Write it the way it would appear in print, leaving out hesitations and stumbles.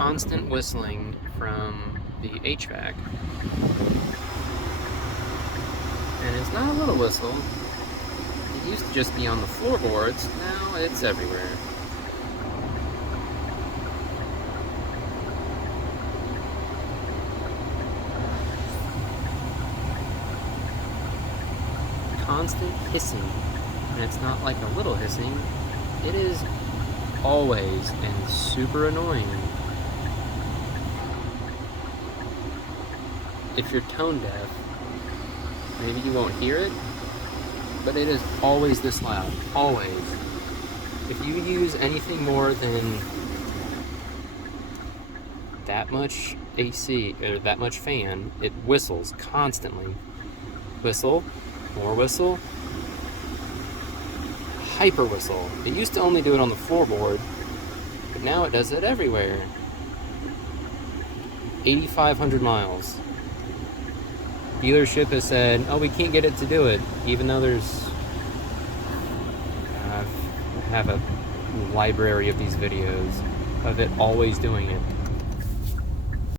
constant whistling from the HVAC. And it's not a little whistle. It used to just be on the floorboards, now it's everywhere. Constant hissing, and it's not like a little hissing, it is always and super annoying. If you're tone deaf, maybe you won't hear it, but it is always this loud, always. If you use anything more than that much AC, or that much fan, it whistles constantly. Whistle, more whistle, hyper whistle. It used to only do it on the floorboard, but now it does it everywhere. 8,500 miles. Dealership has said, oh, we can't get it to do it, even though there's, I have a library of these videos of it always doing it.